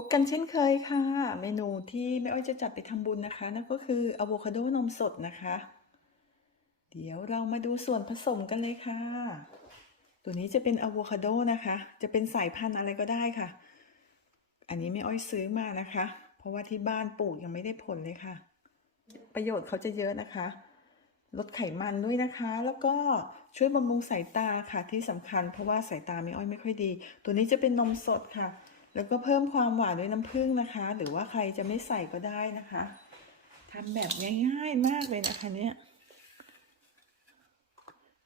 พบกันเช่นเคยค่ะ เมนูที่แม่อ้อยจะจัดไปทำบุญนะคะ นั่นก็คืออะโวคาโดนมสดนะคะ เดี๋ยวเรามาดูส่วนผสมกันเลยค่ะ ตัวนี้จะเป็นอะโวคาโดนะคะ จะเป็นสายพันธุ์อะไรก็ได้ค่ะ อันนี้แม่อ้อยซื้อมานะคะ เพราะว่าที่บ้านปลูกยังไม่ได้ผลเลยค่ะ ประโยชน์เขาจะเยอะนะคะ ลดไขมันด้วยนะคะ แล้วก็ช่วยบำรุงสายตาค่ะที่สำคัญ เพราะว่าสายตาไม่อ้อยไม่ค่อยดี ตัวนี้จะเป็นนมสดค่ะ แล้วก็เพิ่มความหวานด้วยน้ำผึ้งนะคะ หรือว่าใครจะไม่ใส่ก็ได้นะคะทำแบบง่ายๆมากเลยนะคะเนี่ย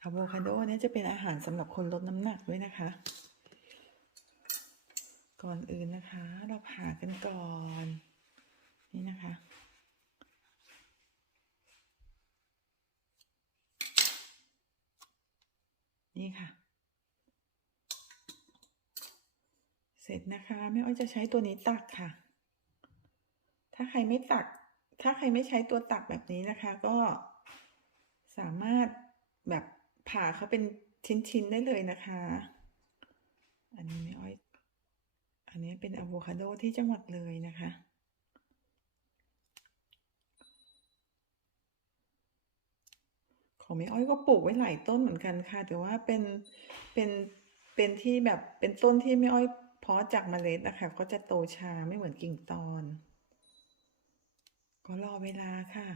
อะโวคาโดเนี่ยจะเป็นอาหารสำหรับคนลดน้ำหนักด้วยนะคะ ก่อนอื่นนะคะ เราผ่ากันก่อน นี่นะคะนี่ค่ะ เส ร็จนะคะแม่อ้อยจะใช้ตัวนี้ตักค่ะ ถ้าใครไม่ตัก ถ้าใครไม่ใช้ตัวตักแบบนี้นะคะ ก็สามารถแบบผ่าเขาเป็นชิ้นๆได้เลยนะคะ อันนี้แม่อ้อย อันนี้เป็นอะโวคาโดที่จังหวัดเลยนะคะของแม่อ้อยก็ปลูกไว้หลายต้นเหมือนกันค่ะ แต่ว่าเป็นเป็นเป็นที่แบบเป็นต้นที่แม่อ้อย เพาะจากเมล็ดนะคะก็จะโตช้าไม่เหมือนกิ่งตอน ก็รอเวลาค่ะ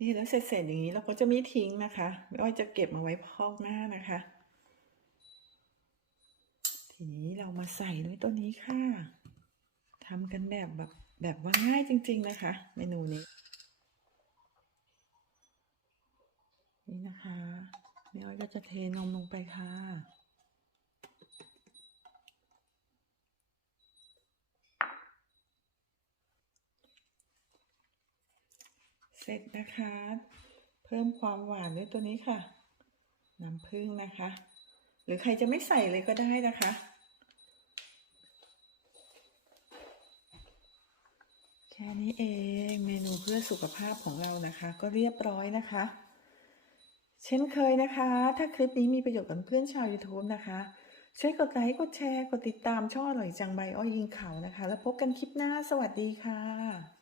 นี่แล้วเสร็จๆอย่างนี้เราก็จะไม่ทิ้งนะคะไม่อ้อยจะเก็บมาไว้พอกหน้านะคะ ทีนี้เรามาใส่ด้วยตัวนี้ค่ะทำกันแบบแบบ แบบว่าง่ายจริง ๆ นะคะ เมนูนี้ นี่นะคะแม่อ้อยก็จะเทนมลงไปค่ะเสร็จนะคะ เพิ่มความหวานด้วยตัวนี้ค่ะ น้ำผึ้งนะคะ หรือใครจะไม่ใส่เลยก็ได้นะคะ ค่นี้เองเมนูเพื่อสุขภาพของเรานะคะ ก็เรียบร้อยนะคะ เช่นเคยนะคะ ถ้าคลิปนี้มีประโยชน์กับเพื่อนชาว YouTube นะคะช่วยกดไลค์กดแชร์ กดติดตามช่องอร่อยจังใบอ้อยยิงเขานะคะ แล้วพบกันคลิปหน้าสวัสดีค่ะ